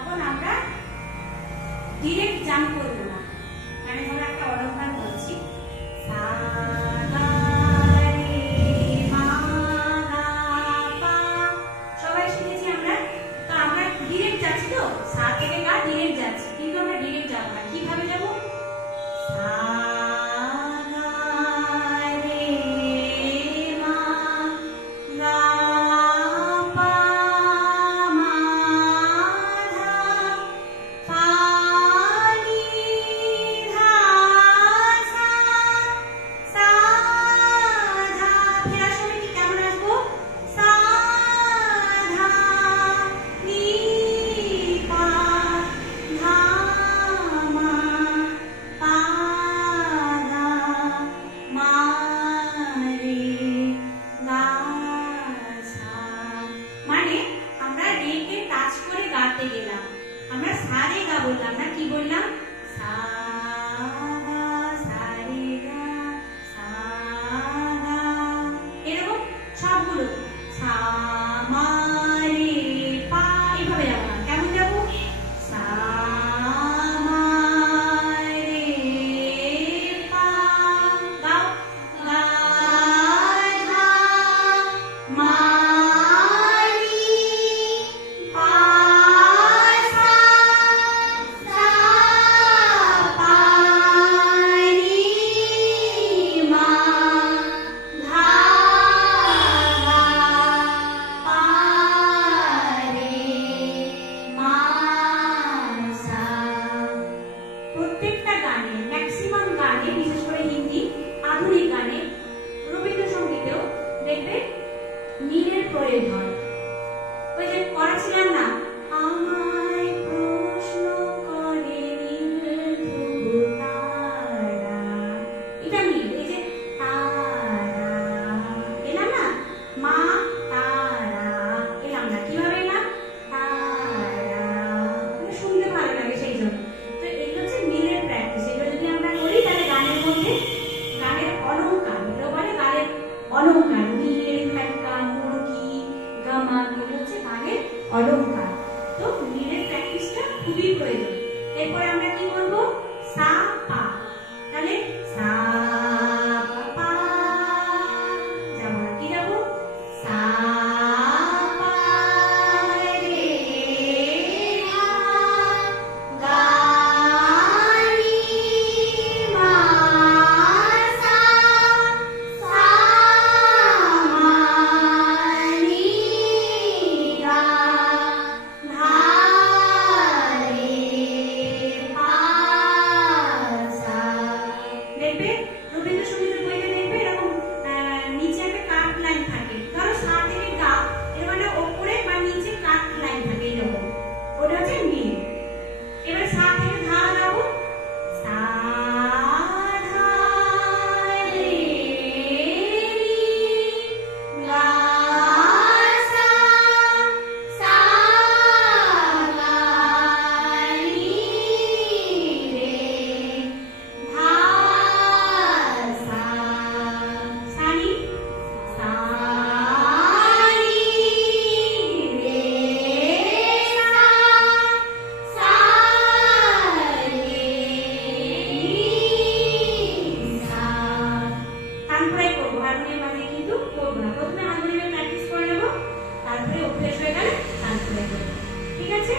তখন আমরা direct jump করব না। মানে ধরো একটা অলঙ্কার বলছি, সা গা রে মা গা পা, সবাই শিখেছি আমরা। তো আমরা ডিরেক্ট যাচ্ছি, তো সা থেকে গা ডিরেক্ট যাচ্ছি, কিন্তু আমরা ডিরেক্ট যাব না। কিভাবে যাব? সা গা রে মা গা পা মা ধা পা নি ধা সা সা ধা। ফেরার সময় কি কেমন আসবো? সা ধা নি পা ধা মা পা ধা মা রে গা সা। মানে আমরা রে কে টাচ করে গাতে গেলাম, আমরা সা রে গা বললাম না, কি বললাম? সা গা সা রে গা সা গা, এরকম সবগুলো সা মা রে পা, এভাবে যাবো না। কেমন যাবো? সা মা রে পা, গাও গা ধা মা নি পা সা সা পা নি মা ধা গা পা রে মা সা। প্রত্যেকটা গানে, ম্যাক্সিমাম গানে, বিশেষ করে হিন্দি আধুনিক গানে, রবীন্দ্রসঙ্গীতেও দেখবে নীলের প্রয়োগ হয়। ওই যে করেছিলাম না, আমায় প্রশ্ন করে নীল ধ্রুব তারা, এটা নীল। এই যে তারা এলাম না, মা তারা এলাম না, কিভাবে এলাম? তারা, মানে শুনতে ভালো লাগে সেই জন্য। তো এগুলো হচ্ছে নীলের প্র্যাকটিস। এগুলো যদি আমরা করি তাহলে গানের মধ্যে, গানের অলঙ্কার, এগুলো বলে গানের অলঙ্কার, নীল খাটকা মুরকি গামা, এগুলো হচ্ছে গানের অলঙ্কার। তো নীলের প্র্যাকটিসটা খুবই প্রয়োজন। এরপরে আমরা কি করব? সা পা। তাহলে সা পা যাব না, কি যাব? সা পা রে মা গা নি মা সা সা মা নি গা ধা রে পা সা। দেখবে রবীন্দ্রসঙ্গীতের বইতে দেখবে এরকম নিচে একটা কাট লাইন থাকে। ধরো সা থেকে গা, এর মানে ওপরে বা নিচে কাট লাইন থাকে এরকম, ওটা হচ্ছে নীল। এবার সা থেকে ধা যাবো, সা ধা রে নি গা সা সা গা নি রে ধা সা সা নি সা নি রে সা সা রে নি সা। তারপরে করবো, হারমোনিয়াম বাজিয়ে কিন্তু করবো না। প্রথমে হারমোনিয়ামে প্র্যাকটিস করে নেবো, তারপরে অভ্যেস হয়ে গেলে তারপরে করবো। ঠিক আছে?